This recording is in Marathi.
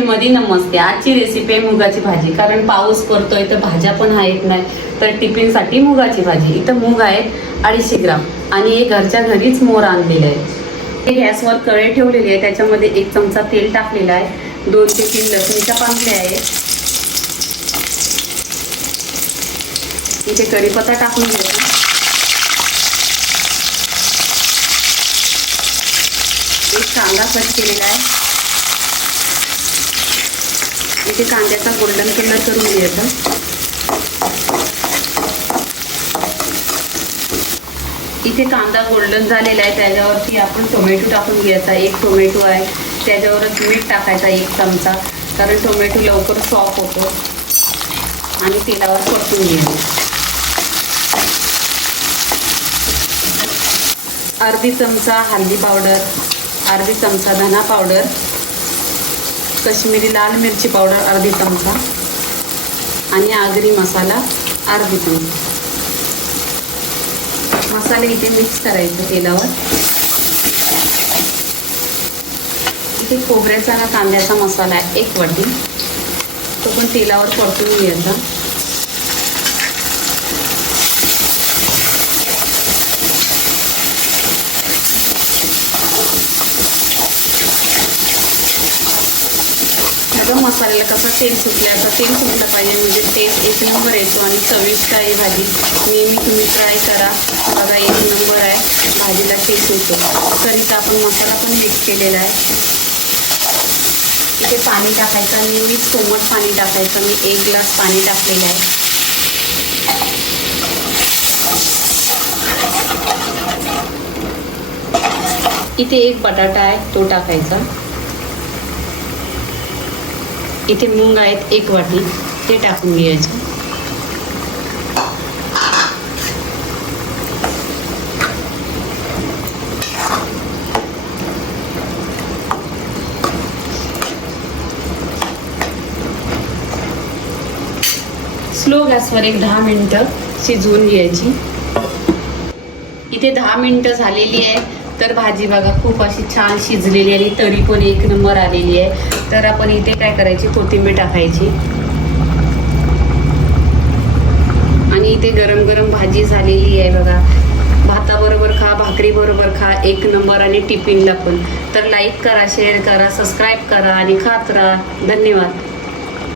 मध्ये नमस्ते. आजची रेसिपी आहे मुगाची भाजी. कारण पाऊस पडतोय तर भाज्या पण आहेत नाही. तर टिफिनसाठी मुगाची भाजी. इथं मूग आहे अडीचशे ग्राम. आणि हे घरच्या घरीच मोर आणलेलं आहे. हे गॅसवर कळे ठेवलेले आहे. त्याच्यामध्ये एक चमचा तेल टाकलेला आहे. दोन ते तीन लसणीच्या पांगल्या आहेत. इथे कढीपत्ता टाकून घ्यायचा एक कांदा कट केलेला आहे. इथे कांद्याचा गोल्डन कलर करून घ्यायचा. इथे कांदा गोल्डन झालेला आहे त्याच्यावरती आपण टोमॅटो टाकून घ्यायचा. एक टोमॅटो आहे त्याच्यावरच मीठ टाकायचा एक चमचा कारण टोमॅटो लवकर सॉफ्ट होतो. आणि तेलावर परतून घ्यायचं. अर्धी चमचा हळदी पावडर अर्धी चमचा धना पावडर कश्मीरी लाल मिरची पावडर अर्धी चमचा. आणि आगरी मसाला अर्धी चमचा. मसाले इथे मिक्स करायचे तेलावर. इथे खोबऱ्याचा ना कांद्याचा मसाला आहे एक वाटी. तो पण तेलावर परतून घ्यायचा. सगळं मसाल्याला कसं तेल सुटलं आता तेल सुटलं पाहिजे म्हणजे टेस्ट एक नंबर येतो आणि चविष्ट आहे भाजी. नेहमी तुम्ही ट्राय करा. बघा एक नंबर आहे. भाजीला टेस्ट येतो करीत आपण मसाला पण मिक्स केलेला आहे. इथे पाणी टाकायचं नेहमीच कोमट पाणी टाकायचं. मी एक ग्लास पाणी टाकलेलं आहे. इथे एक बटाटा आहे तो टाकायचा. इथे मूग आहेत एक वाटी. ते टाकून घ्यायचं. स्लो गॅसवर एक दहा मिनटं शिजवून घ्यायची. इथे दहा मिनटं झालेली आहे तर भाजी बघा खूप अशी छान शिजलेली आणि तरी पण एक नंबर आलेली आहे. तर आपण इथे काय करायची? कोथिंबीर टाकायची. आणि इथे गरम गरम भाजी झालेली आहे बघा. भाताबरोबर खा भाकरीबरोबर खा एक नंबर आणि टिफिनला पण. तर लाईक करा शेअर करा सबस्क्राईब करा आणि खात राहा. धन्यवाद.